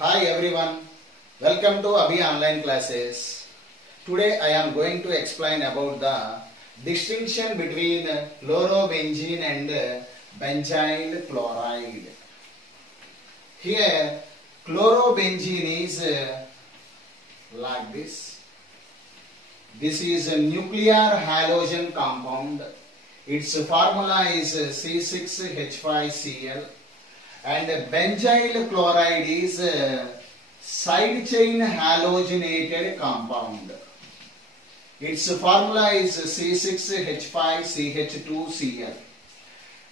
Hi everyone, welcome to Abhi online classes. Today I am going to explain about the distinction between chlorobenzene and benzyl chloride. Here chlorobenzene is like this. This is a nuclear halogen compound. Its formula is C6H5Cl. And benzyl chloride is a side chain halogenated compound. Its formula is C6H5CH2Cl.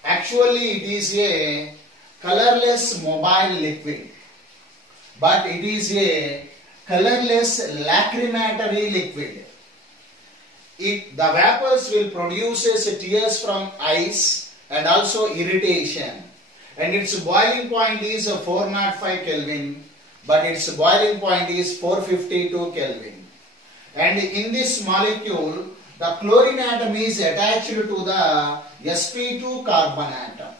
Actually it is a colorless mobile liquid, but it is a colorless lacrimatory liquid. The vapors will produce tears from eyes and also irritation. And its boiling point is 405 Kelvin, but its boiling point is 452 Kelvin. And in this molecule, the chlorine atom is attached to the sp2 carbon atom.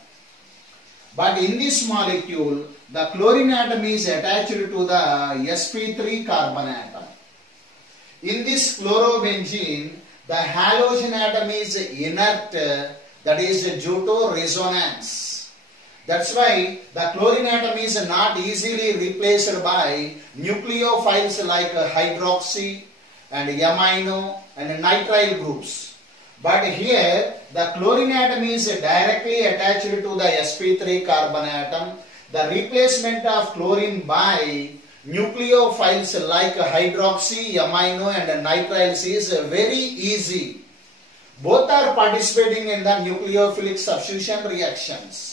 But in this molecule, the chlorine atom is attached to the sp3 carbon atom. In this chlorobenzene, the halogen atom is inert, that is due to resonance. That's why the chlorine atom is not easily replaced by nucleophiles like hydroxy and amino and nitrile groups. But here the chlorine atom is directly attached to the sp3 carbon atom. The replacement of chlorine by nucleophiles like hydroxy, amino and nitriles is very easy. Both are participating in the nucleophilic substitution reactions.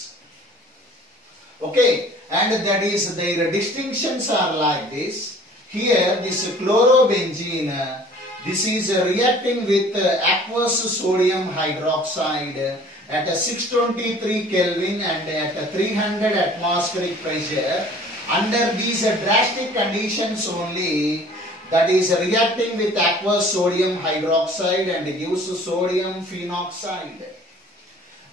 Okay, and that is their distinctions are like this. Here this chlorobenzene, this is reacting with aqueous sodium hydroxide at 623 Kelvin and at 300 atmospheric pressure. Under these drastic conditions only, that is reacting with aqueous sodium hydroxide and gives sodium phenoxide.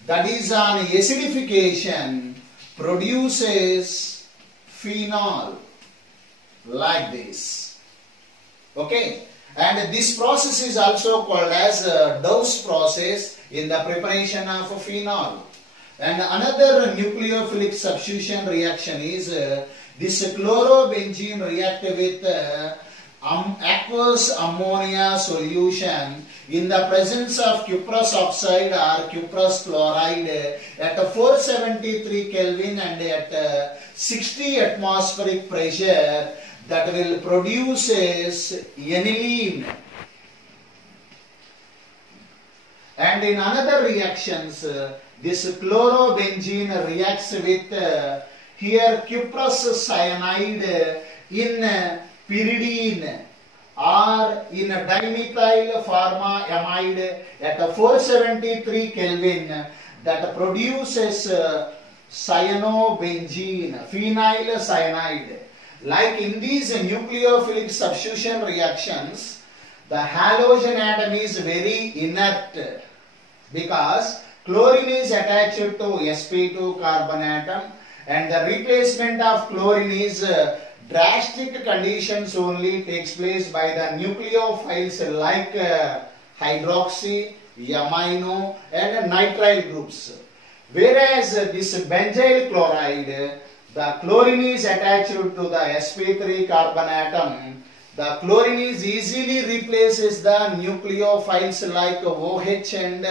That is on acidification produces phenol like this. Okay, and this process is also called as Dow's process in the preparation of phenol. And another nucleophilic substitution reaction is this chlorobenzene react with aqueous ammonia solution in the presence of cuprous oxide or cuprous chloride at 473 Kelvin and at 60 atmospheric pressure, that will produce aniline. And in another reactions, this chlorobenzene reacts with here cuprous cyanide in pyridine or in dimethyl formamide at 473 Kelvin, that produces cyanobenzene, phenyl cyanide. Like in these nucleophilic substitution reactions, the halogen atom is very inert because chlorine is attached to sp2 carbon atom, and the replacement of chlorine is drastic conditions only takes place by the nucleophiles like hydroxy, amino and nitrile groups. Whereas this benzyl chloride, the chlorine is attached to the sp3 carbon atom. The chlorine is easily replaces the nucleophiles like OH and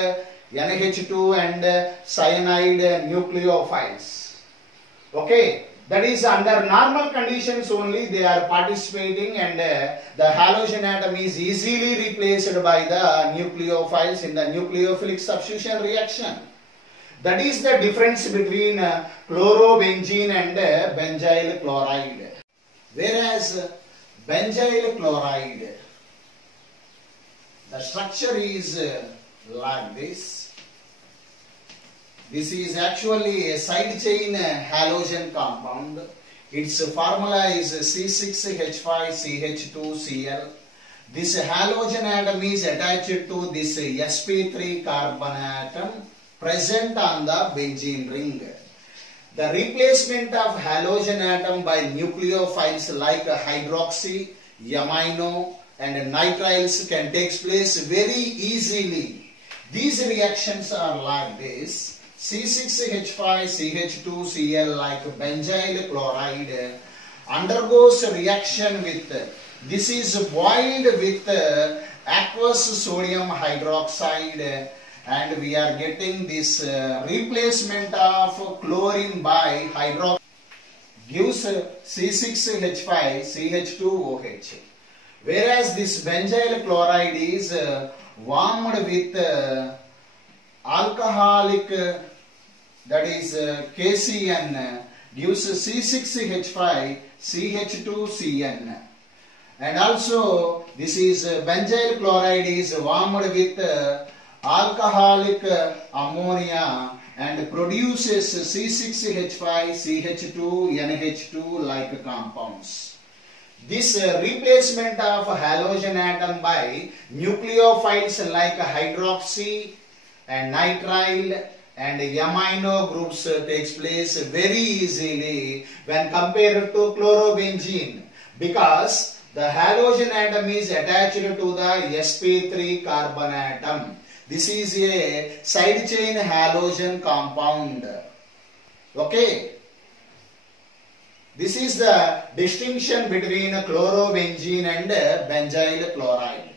NH2 and cyanide nucleophiles. Okay. That is under normal conditions only they are participating, and the halogen atom is easily replaced by the nucleophiles in the nucleophilic substitution reaction. That is the difference between chlorobenzene and benzyl chloride. Whereas benzyl chloride, the structure is like this. This is actually a side chain halogen compound. Its formula is C6H5CH2Cl. This halogen atom is attached to this sp3 carbon atom present on the benzene ring. The replacement of halogen atom by nucleophiles like hydroxy, amino and nitriles can take place very easily. These reactions are like this. C6H5CH2Cl like benzyl chloride undergoes reaction with, this is boiled with aqueous sodium hydroxide, and we are getting this replacement of chlorine by hydroxide gives C6H5CH2OH. Whereas this benzyl chloride is warmed with alcoholic, that is KCN, gives C6H5CH2CN. And also this is benzyl chloride is warmed with alcoholic ammonia and produces C6H5CH2NH2 like compounds. This replacement of halogen atom by nucleophiles like hydroxy and nitrile and amino groups takes place very easily when compared to chlorobenzene, because the halogen atom is attached to the sp3 carbon atom. This is a side chain halogen compound. Okay. This is the distinction between chlorobenzene and benzyl chloride.